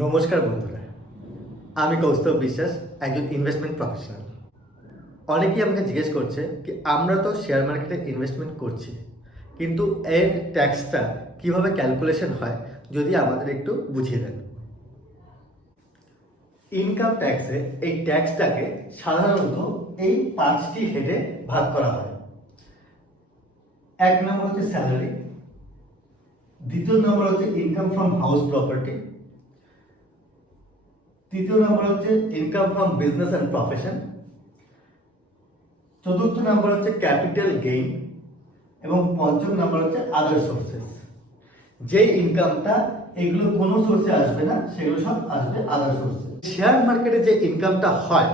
নমস্কার বন্ধুরা, আমি কৌস্তব বিশ্বাস, একজন ইনভেস্টমেন্ট প্রফেশনাল। অনেকেই আমাকে জিজ্ঞেস করছে কি আমরা তো শেয়ার মার্কেটে ইনভেস্টমেন্ট করছি, কিন্তু এর ট্যাক্সটা কিভাবে ক্যালকুলেশন হয় যদি আমাদের একটু বুঝিয়ে দেন। ইনকাম ট্যাক্সে এই ট্যাক্সটাকে সাধারণত এই 5টি হেডে ভাগ করা হয়। এক নম্বর হচ্ছে স্যালারি, দ্বিতীয় নম্বর হচ্ছে ইনকাম ফ্রম হাউস প্রপার্টি, তৃতীয় নম্বর হচ্ছে income from business and profession, চতুর্থ নম্বর হচ্ছে ক্যাপিটাল গেইন এবং পঞ্চম নম্বর হচ্ছে আদার সোর্সেস। যে ইনকামটা এগুলো কোনো সোর্সে আসবে না, সেগুলো সব আসবে আদার সোর্সে। শেয়ার মার্কেটে যে ইনকামটা হয়,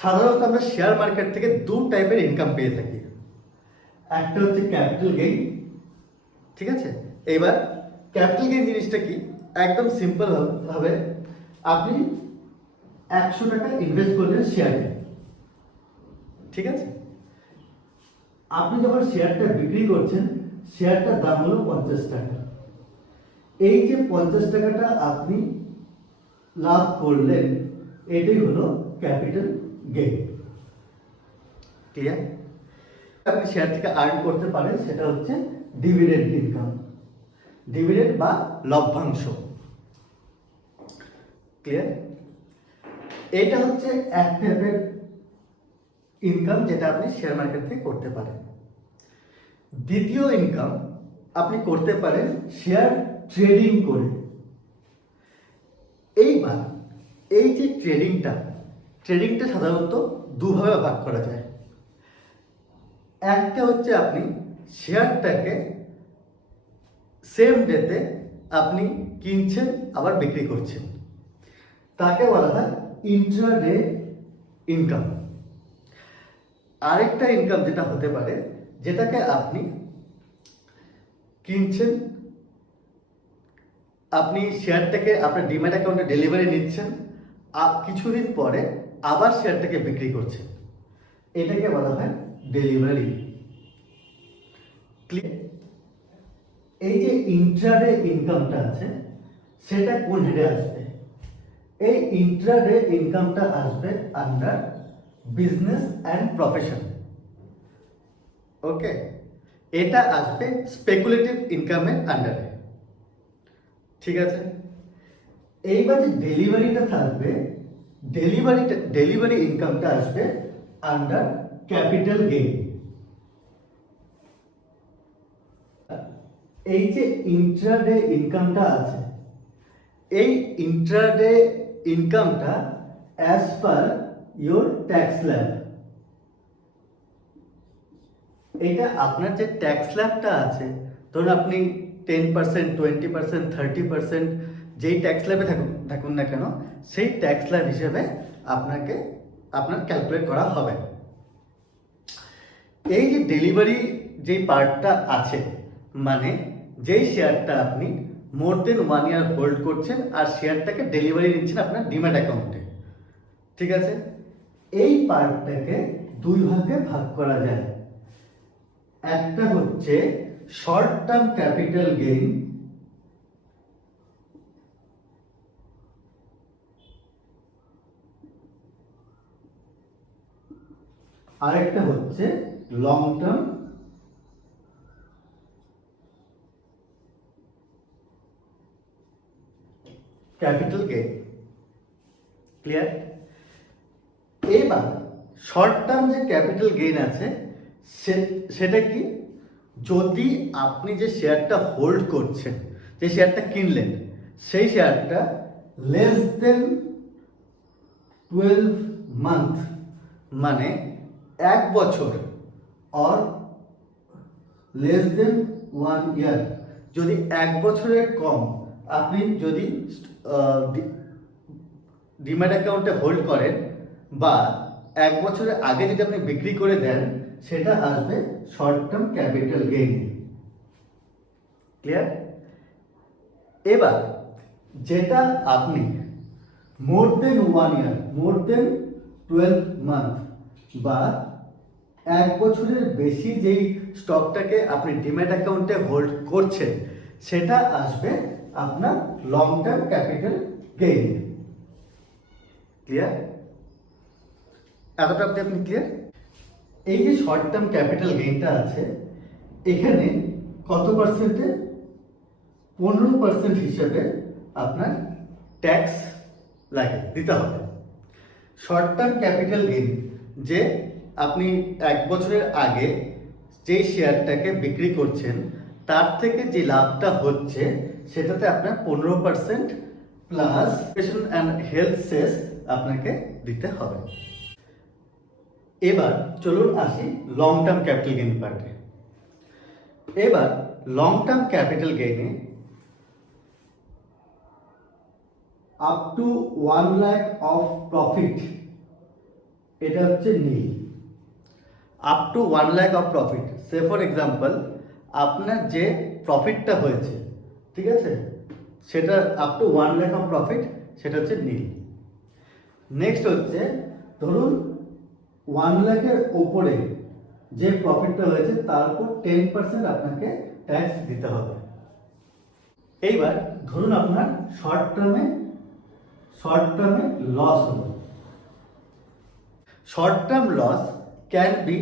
সাধারণত আমরা শেয়ার মার্কেট থেকে দু টাইপের ইনকাম পেয়ে থাকি। একটা হচ্ছে ক্যাপিটাল গেইন, ঠিক আছে। এবার ক্যাপিটাল গেইন জিনিসটা কি, একদম সিম্পল ভাবে আপনি 100 টাকা ইনভেস্ট করলেন শেয়ারে, ঠিক আছে। আপনি যখন শেয়ারটা বিক্রি করছেন, শেয়ারটার দাম হলো 50 টাকা। এই যে 50 টাকাটা আপনি লাভ করলেন, এটাই হলো ক্যাপিটাল গেইন। ক্লিয়ার? আপনি শেয়ার থেকে আর্ন করতে পারেন, সেটা হচ্ছে ডিভিডেন্ড ইনকাম, ডিভিডেন্ড বা লভ্যাংশ। ক্লিয়ার? এটা হচ্ছে এক টাইপের ইনকাম যেটা আপনি শেয়ার মার্কেট থেকে করতে পারেন। দ্বিতীয় ইনকাম আপনি করতে পারেন শেয়ার ট্রেডিং করে। এইবার এই যে ট্রেডিংটা সাধারণত দুভাবে ভাগ করা যায়। একটা হচ্ছে আপনি শেয়ারটাকে সেম ডেতে আপনি কিনছেন আবার বিক্রি করছেন, তাকে বলা হয় ইন্ট্রাডে ইনকাম। আরেকটা ইনকাম যেটা হতে পারে, যেটাকে আপনি কিনছেন, আপনি শেয়ারটাকে আপনার ডিম্যাট অ্যাকাউন্টে ডেলিভারি নিচ্ছেন, কিছুদিন পরে আবার শেয়ারটাকে বিক্রি করছেন, এটাকে বলা হয় ডেলিভারি। এই যে ইন্ট্রাডে ইনকামটা আছে, সেটা কোন হেডে আসবে? এই ইন্ট্রাডে ইনকামটা আসবে আন্ডার বিজনেস অ্যান্ড প্রফেশন। ওকে, এটা আসবে স্পেকুলেটিভ ইনকামের আন্ডারে, ঠিক আছে। এইবার যে ডেলিভারিটা থাকবে, ডেলিভারি ইনকামটা আসবে আন্ডার ক্যাপিটাল গেইন। এই যে ইন্ট্রাডে ইনকামটা আছে, এই ইন্ট্রাডে ইনকামটা as per your tax slab, এটা আপনার যে ট্যাক্স স্ল্যাবটা আছে, ধরুন আপনি 10%, 20%, 30% যেই ট্যাক্স স্ল্যাবে থাকুন না কেন, সেই ট্যাক্স স্ল্যাব হিসেবে আপনার ক্যালকুলেট করা হবে। এই যে ডেলিভারি যেই পার্টটা আছে, মানে যেই শেয়ারটা আপনি মোর দেন 1 ইয়ার হোল্ড করছেন আর শেয়ারটাকে ডেলিভারি দিচ্ছেন আপনার ডিম্যাট অ্যাকাউন্টে, ঠিক আছে। এই পার্টটাকে দুই ভাগে ভাগ করা যায়। একটা হচ্ছে শর্ট টার্ম ক্যাপিটাল গেইন, আরেকটা হচ্ছে long term capital gain. Clear? এবার শর্ট টার্ম যে ক্যাপিটাল গেইন আছে, সেটা কি, যদি আপনি যে শেয়ারটা হোল্ড করছেন, যে শেয়ারটা কিনলেন, সেই শেয়ারটা লেস দেন 12 মান্থ, মানে 1 বছর, অর লেস দেন 1 ইয়ার, যদি 1 বছরের কম আপনি যদি ডিম্যাট অ্যাকাউন্টে হোল্ড করেন, বা 1 বছরের আগে যদি আপনি বিক্রি করে দেন, সেটা আসবে short term capital gain. Clear? এবার যেটা আপনি মোর দেন 1 ইয়ার, মোর দেন 12 মান্থ বা 1 বছরের বেশি যেই স্টকটাকে আপনি ডিম্যাট অ্যাকাউন্টে হোল্ড করছেন, সেটা আসবে আপনার long term capital gain. Clear? এতটা অবধি আপনি ক্লিয়ার? এই যে শর্ট টার্ম ক্যাপিটাল গেইনটা আছে, এখানে কত পার্সেন্টে? 15% হিসেবে আপনার ট্যাক্স লাগে, দিতে হবে। শর্ট টার্ম ক্যাপিটাল গেইন যে আপনি 1 বছরের আগে যে শেয়ারটাকে বিক্রি করছেন তার থেকে যে লাভটা হচ্ছে সেটাতে আপনার 15% প্লাস এডুকেশন অ্যান্ড হেলথ সেস আপনাকে দিতে হবে। এবার চলুন আসি লং টার্ম ক্যাপিটাল গেইন পার্টে। এবার লং টার্ম ক্যাপিটাল গেইনে up to 1 lakh of profit, এটা হচ্ছে nil. Up to 1 lakh of profit, say for example আপনার যে প্রফিটটা হয়েছে, ঠিক আছে, সেটা up to 1 lakh of profit, সেটা হচ্ছে নীল। নেক্সট হচ্ছে ধরুন 1 লাখের ওপরে যে প্রফিটটা হয়েছে তার উপর 10% আপনাকে ট্যাক্স দিতে হবে। এইবার ধরুন আপনার শর্ট টার্মে লস হলো। Short term loss can be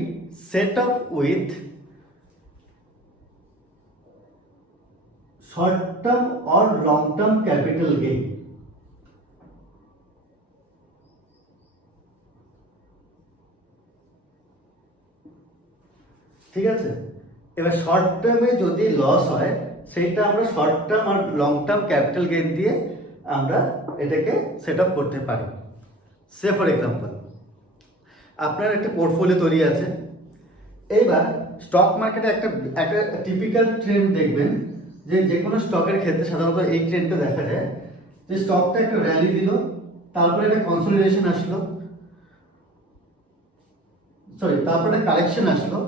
set up with short term or long term capital gain. ঠিক আছে? এবার শর্ট টার্মে যদি লস হয় সেটা আমরা শর্ট টার্ম আর লং টার্ম ক্যাপিটাল গেইন দিয়ে আমরা এটাকে সেট আপ করতে পারি। সে ফর এক্সাম্পল আপনার একটা পোর্টফোলিও তৈরি আছে। এইবার স্টক মার্কেটে একটা টিপিক্যাল ট্রেন্ড দেখবেন যে কোনো স্টকের ক্ষেত্রে সাধারণত এই ট্রেন্ডটা দেখা যায় যে স্টকটা একটা র্যালি দিল, তারপরে একটা কনসলিডেশন আসলো, তারপরে একটা কালেকশন আসলো,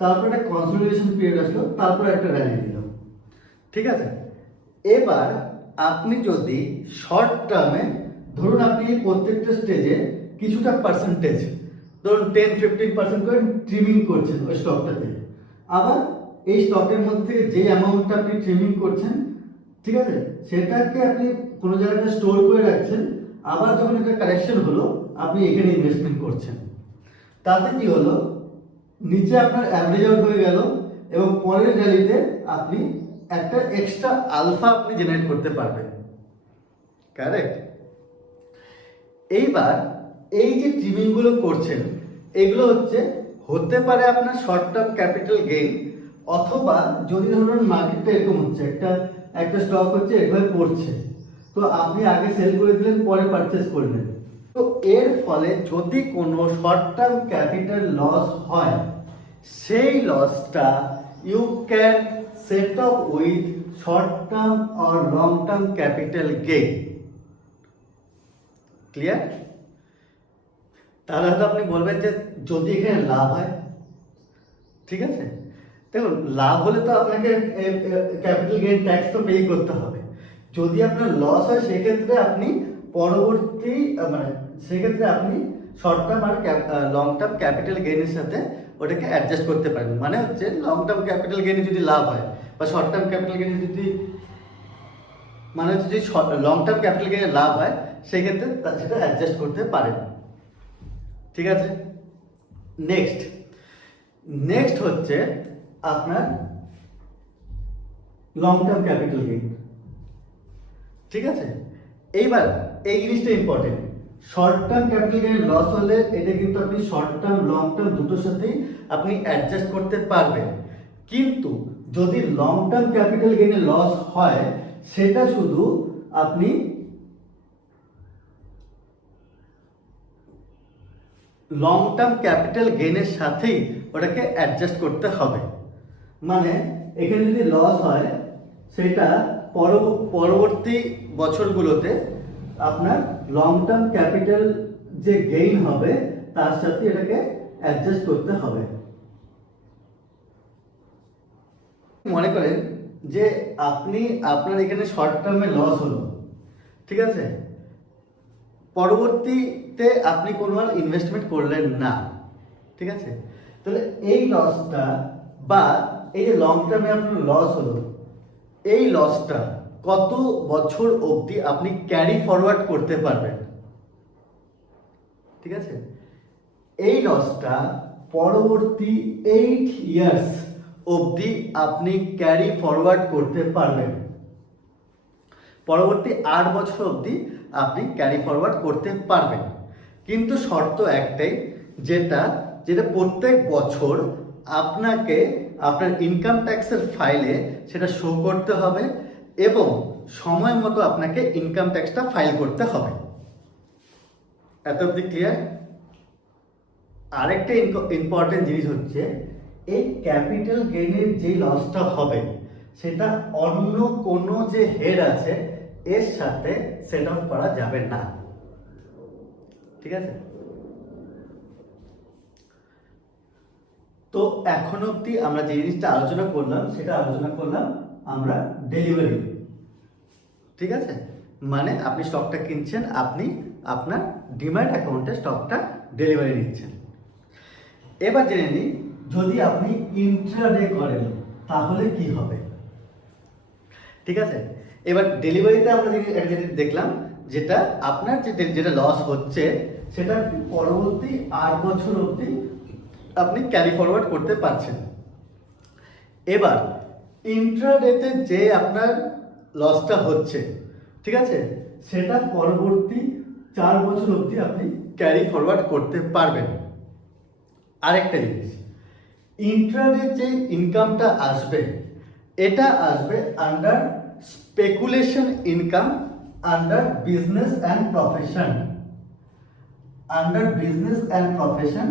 তারপরে একটা কনসলিডেশন পিরিয়ড আসলো, তারপরে একটা র্যালি দিল। ঠিক আছে? এবার আপনি যদি শর্ট টার্মে ধরুন আপনি প্রত্যেকটা স্টেজে কিছুটা পার্সেন্টেজ, ধরুন 10-15% করে ট্রিমিং করছেন ওই স্টকটাতে, আবার এই স্টকের মধ্যে থেকে যে অ্যামাউন্টটা আপনি ট্রিমিং করছেন, ঠিক আছে, সেটাকে আপনি কোনো জায়গায় স্টোর করে রাখছেন, আবার যখন একটা কারেকশন হলো আপনি এখানে ইনভেস্টমেন্ট করছেন। তাতে কি হলো, নিচে আপনার অ্যাভারেজ আউট হয়ে গেল এবং পরের র্যালিতে আপনি একটা এক্সট্রা আলফা আপনি জেনারেট করতে পারবেন। কারেক্ট? এইবার এই যে ট্রিমিংগুলো করছেন এগুলো হতে পারে আপনার শর্ট টার্ম ক্যাপিটাল গেইন, অথবা যদি ধরুন মার্কেটটা এরকম হচ্ছে, একটা স্টক হচ্ছে এভাবে পড়ছে, তো আপনি আগে সেল করে দিলেন, পরে পারচেস করলেন, তো এর ফলে যদি কোনো শর্ট টার্ম ক্যাপিটাল লস হয় সেই লসটা you can set up with short term or long term capital gain. Clear? তাহলে হয়তো আপনি বলবেন যে যদি এখানে লাভ হয়, ঠিক আছে, দেখুন লাভ হলে তো আপনাকে ক্যাপিটাল গেইন ট্যাক্স তো পে করতে হবে। যদি আপনার লস হয় সেক্ষেত্রে আপনি পরবর্তী সেক্ষেত্রে আপনি শর্ট টার্ম আর লং টার্ম ক্যাপিটাল গেইনের সাথে ওটাকে অ্যাডজাস্ট করতে পারেন। মানে লং টার্ম ক্যাপিটাল গেইনে যদি লাভ হয় বা শর্ট টার্ম ক্যাপিটাল গেইনে যদি যদি লং টার্ম ক্যাপিটাল গেইনে লাভ হয় সেক্ষেত্রে সেটা অ্যাডজাস্ট করতে পারেন। ঠিক আছে? নেক্সট হচ্ছে আপনার লং টার্ম ক্যাপিটাল গেইন। ঠিক আছে? এইবার এই জিনিসটা important, short term capital gain loss হলে এটা কিন্তু আপনি শর্ট টার্ম লং টার্ম দুটোর সাথেই আপনি অ্যাডজাস্ট করতে পারবেন। কিন্তু যদি লং টার্ম ক্যাপিটাল গেইনে লস হয় সেটা শুধু আপনি লং টার্ম ক্যাপিটাল গেইনের সাথেই ওটাকে অ্যাডজাস্ট করতে হবে। মানে এখানে যদি লস হয় সেটা পরবর্তী বছরগুলোতে আপনার লং টার্ম ক্যাপিটাল যে গেইন হবে তার সাথে এটাকে অ্যাডজাস্ট করতে হবে। মনে করেন যে আপনার এখানে শর্ট টার্মে লস হলো, ঠিক আছে, পরবর্তীতে আপনি কোনো আর ইনভেস্টমেন্ট করলেন না, ঠিক আছে, তাহলে এই লসটা বা এই যে লং টার্মে আপনার লস হলো এই লসটা কত বছর অবধি আপনি ক্যারি ফরওয়ার্ড করতে পারবেন। ঠিক আছে, এই লসটা পরবর্তী 8 ইয়ার্স অবধি আপনি ক্যারি ফরওয়ার্ড করতে পারবেন। পরবর্তী 8 বছর অবধি আপনি ক্যারি ফরওয়ার্ড করতে পারবেন, কিন্তু শর্ত একটাই, যেটা প্রত্যেক বছর আপনাকে আপনার ইনকাম ট্যাক্সের ফাইলে সেটা শো করতে হবে এবং সময় মতো আপনাকে ইনকাম ট্যাক্সটা ফাইল করতে হবে। এত অবধি ক্লিয়ার? আরেকটা ইম্পর্টেন্ট জিনিস হচ্ছে, এই ক্যাপিটাল গেইনের যে লসটা হবে সেটা অন্য কোনো যে হেড আছে এর সাথে সেট অফ করা যাবে না। ঠিক আছে, তো এখন অবধি আমরা যে জিনিসটা আলোচনা করলাম সেটা আলোচনা করলাম আমরা ডেলিভারি। ঠিক আছে, মানে আপনি স্টকটা কিনছেন, আপনি আপনার ডিম্যাট অ্যাকাউন্টে স্টকটা ডেলিভারি দিচ্ছেন। এবার জেনে নিই, যদি আপনি ইন্ট্রাডে করেন তাহলে কি হবে। ঠিক আছে, এবার ডেলিভারিতে আমরা একটা জিনিস দেখলাম, যেটা আপনার যেটা লস হচ্ছে সেটা পরবর্তী 8 বছর অবধি আপনি ক্যারি ফরওয়ার্ড করতে পারছেন। এবার ইন্ট্রাডেতে যে আপনার লসটা হচ্ছে, ঠিক আছে, সেটা পরবর্তী 4 বছর অবধি আপনি ক্যারি ফরওয়ার্ড করতে পারবেন। আরেকটা জিনিস, ইন্ট্রাডে যে ইনকামটা আসবে এটা আসবে under speculation income, under business and profession. Under business and profession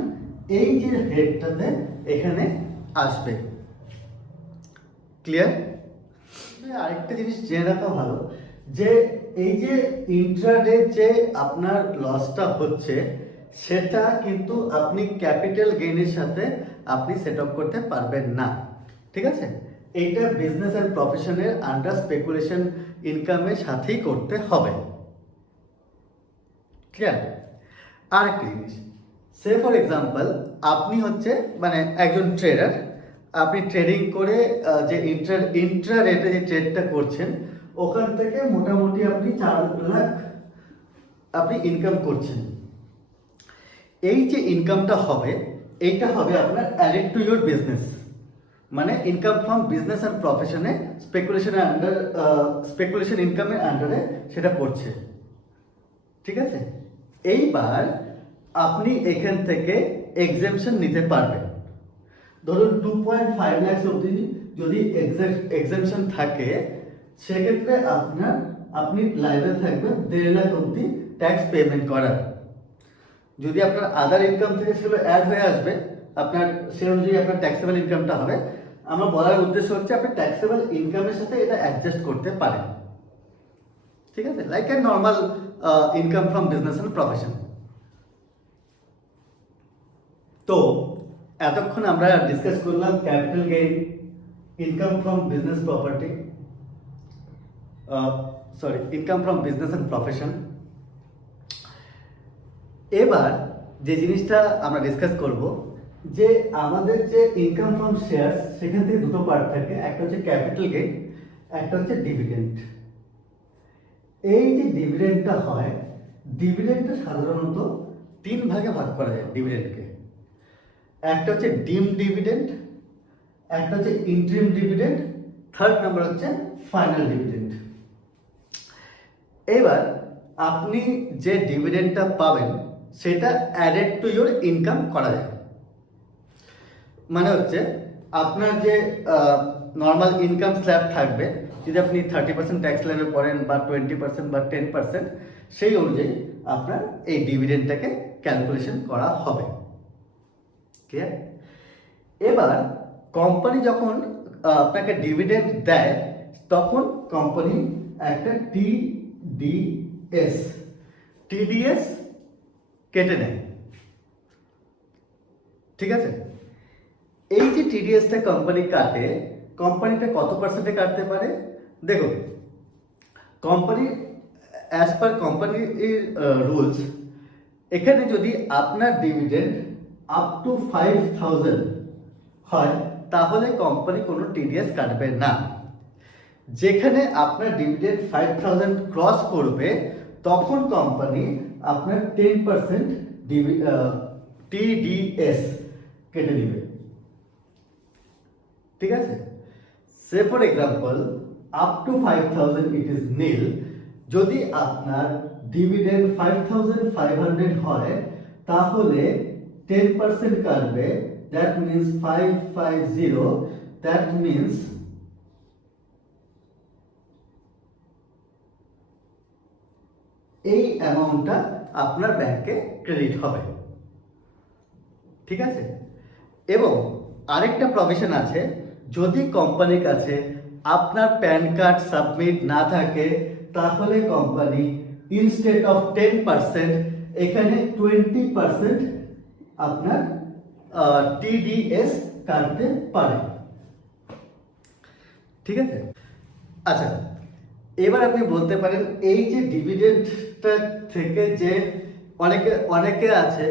এই যে হেডটাতে এখানে আসবে। ক্লিয়ার? আরেকটা জিনিস জেনে রাখা ভালো, যে এই যে ইন্ট্রাডে যে আপনার লসটা হচ্ছে সেটা কিন্তু আপনি ক্যাপিটাল গেইনের সাথে আপনি সেট আপ করতে পারবেন না। ঠিক আছে, এইটা বিজনেস অ্যান্ড প্রফেশনের আন্ডার স্পেকুলেশন ইনকামের সাথেই করতে হবে। ক্লিয়ার? আরেকটা জিনিস, সে ফর এক্সাম্পল আপনি হচ্ছে মানে একজন ট্রেডার, আপনি ট্রেডিং করে যে ইন্ট্রা রেটে যে ট্রেডটা করছেন ওখান থেকে মোটামুটি আপনি 4 লাখ আপনি ইনকাম করছেন। এই যে ইনকামটা হবে এইটা হবে আপনার অ্যাডেড টু ইউর বিজনেস, মানে ইনকাম ফ্রম বিজনেস অ্যান্ড প্রফেশনে স্পেকুলেশন ইনকামের আন্ডারে সেটা পড়ছে। ঠিক আছে, এইবার আপনি এখান থেকে এক্সেমশন নিতে পারবেন। ধরুন 2.5 লাখ অবধি যদি এক্সেমশন থাকে, সেক্ষেত্রে আপনি লাইবেল থাকবেন 1.5 লাখ অবধি ট্যাক্স পেমেন্ট করার। যদি আপনার আদার ইনকাম থেকে সেগুলো অ্যাড হয়ে আসবে, আপনার সে অনুযায়ী আপনার ট্যাক্সেবল ইনকামটা হবে। আমার বলার উদ্দেশ্য হচ্ছে আপনি ট্যাক্সেবল ইনকামের সাথে এটা অ্যাডজাস্ট করতে পারেন। ঠিক আছে, like a normal income from business and profession. তো এতক্ষণ আমরা ডিসকাস করলাম capital gain, income from business property, income from business and profession. এবার যে জিনিসটা আমরা ডিসকাস করব, যে আমাদের যে ইনকাম ফ্রম শেয়ার সেখান থেকে দুটো পার্ট থাকে, একটা হচ্ছে ক্যাপিটাল গেইন, একটা হচ্ছে ডিভিডেন্ড। এই যে ডিভিডেন্ডটা হয়, ডিভিডেন্ডটা সাধারণত 3 ভাগে ভাগ করা যায় ডিভিডেন্ডকে। একটা হচ্ছে ডিম ডিভিডেন্ড, একটা হচ্ছে ইন্টারিম ডিভিডেন্ড, থার্ড নাম্বার হচ্ছে ফাইনাল ডিভিডেন্ড। এবার আপনি যে ডিভিডেন্ডটা পাবেন সেটা অ্যাডেড টু ইউর ইনকাম করা যায়। মানে হচ্ছে আপনার যে নর্মাল ইনকাম স্ল্যাব থাকবে, যদি আপনি 30% ট্যাক্স স্ল্যাবে পড়েন বা 20% বা 10%, সেই অনুযায়ী আপনার এই ডিভিডেন্ডটাকে ক্যালকুলেশন করা হবে। ক্লিয়ার? এবার কোম্পানি যখন আপনাকে ডিভিডেন্ড দেয় তখন কোম্পানি একটা টিডিএস কেটে নেয়। ঠিক আছে, এই যে টিডিএসটা কোম্পানি কাটে, কোম্পানিটা কত পার্সেন্টে কাটতে পারে? দেখুন, কোম্পানি অ্যাজ পার কোম্পানির রুলস, এখানে যদি আপনার ডিভিডেন্ড আপ টু 5,000 হয় তাহলে কোম্পানি কোনো টিডিএস কাটবে না। যেখানে আপনার ডিভিডেন্ড 5000 ক্রস করবে তখন কোম্পানি আপনার 10% টিডিএস কেটে নেবে। ঠিক আছে, say for example up to 5000 it is nil. যদি আপনার ডিভিডেন্ড 5500 হয় তাহলে 10% কাটবে, দ্যাট মিনস 550, দ্যাট মিনস এই অ্যামাউন্টটা আপনার ব্যাংকে ক্রেডিট হবে। ঠিক আছে, এবং আরেকটা প্রভিশন আছে, যদি কোম্পানির কাছে আপনার প্যান কার্ড সাবমিট না থাকে তাহলে কোম্পানি ইনস্টেড অফ 10% এখানে 20% আপনার টিডিএস কাটতে পারে। ঠিক আছে, আচ্ছা এবার আপনি বলতে পারেন এই যে ডিভিডেন্ডটা থেকে যে অনেকে আছে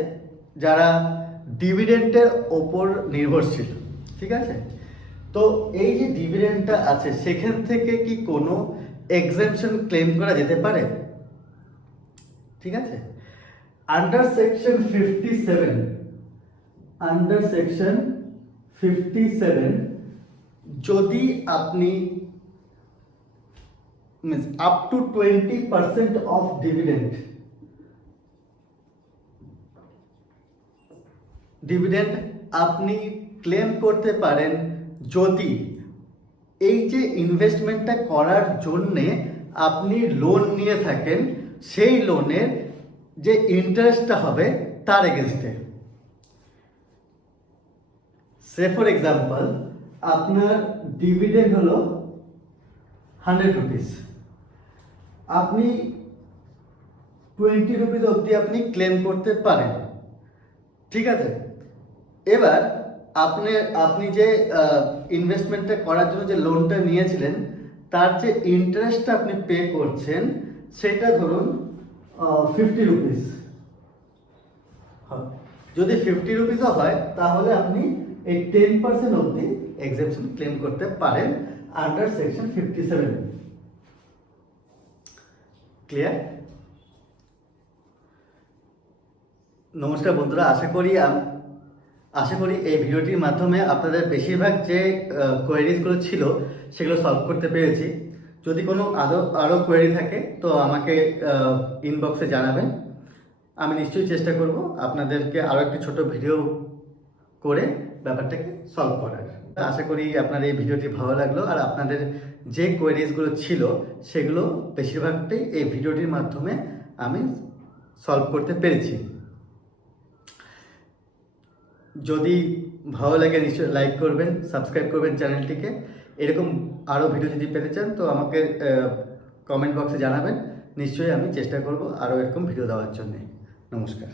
যারা ডিভিডেন্ডের ওপর নির্ভরশীল। ঠিক আছে, তো এই যে ডিভিডেন্ডটা আছে সেখান থেকে কি কোনো এক্সেমশন ক্লেম করা যেতে পারে? ঠিক আছে, আন্ডার সেকশন 57 যদি আপনি আপ টু 20% অফ ডিভিডেন্ড আপনি ক্লেম করতে পারেন যদি এই যে ইনভেস্টমেন্টটা করার জন্যে আপনি লোন নিয়ে থাকেন, সেই লোনের যে ইন্টারেস্টটা হবে তার এগেনস্টে। সে ফর এক্সাম্পল আপনার ডিভিডেন্ড হলো 100 রুপিস, আপনি 20 রুপিস অবধি আপনি ক্লেম করতে পারেন। ঠিক আছে, এবার আপনি যে ইনভেস্টমেন্টটা করার জন্য যে লোনটা নিয়েছিলেন তার যে ইন্টারেস্টটা আপনি পে করছেন সেটা ধরুন 50 রুপিস। যদি 50 রুপিসও হয় তাহলে আপনি এই 10% অবধি এক্সেমশন ক্লেম করতে পারেন আন্ডার সেকশন 57। ক্লিয়ার? নমস্কার বন্ধুরা, আশা করি এই ভিডিওটির মাধ্যমে আপনাদের বেশিরভাগ যে কোয়েরিজগুলো ছিল সেগুলো সলভ করতে পেরেছি। যদি কোনো আরও কোয়েরি থাকে তো আমাকে ইনবক্সে জানাবেন, আমি নিশ্চয়ই চেষ্টা করব আপনাদেরকে আরও একটি ছোট ভিডিও করে ব্যাপারটাকে সলভ করার। আশা করি আপনার এই ভিডিওটি ভালো লাগলো, আর আপনাদের যে কোয়েরিজগুলো ছিল সেগুলো বেশিরভাগটাই এই ভিডিওটির মাধ্যমে আমি সলভ করতে পেরেছি। যদি ভালো লাগে নিশ্চয়ই লাইক করবেন, সাবস্ক্রাইব করবেন চ্যানেলটিকে। এরকম আরও ভিডিও যদি পেতে চান তো আমাকে কমেন্ট বক্সে জানাবেন, নিশ্চয়ই আমি চেষ্টা করব আরও এরকম ভিডিও দেওয়ার জন্যে। নমস্কার।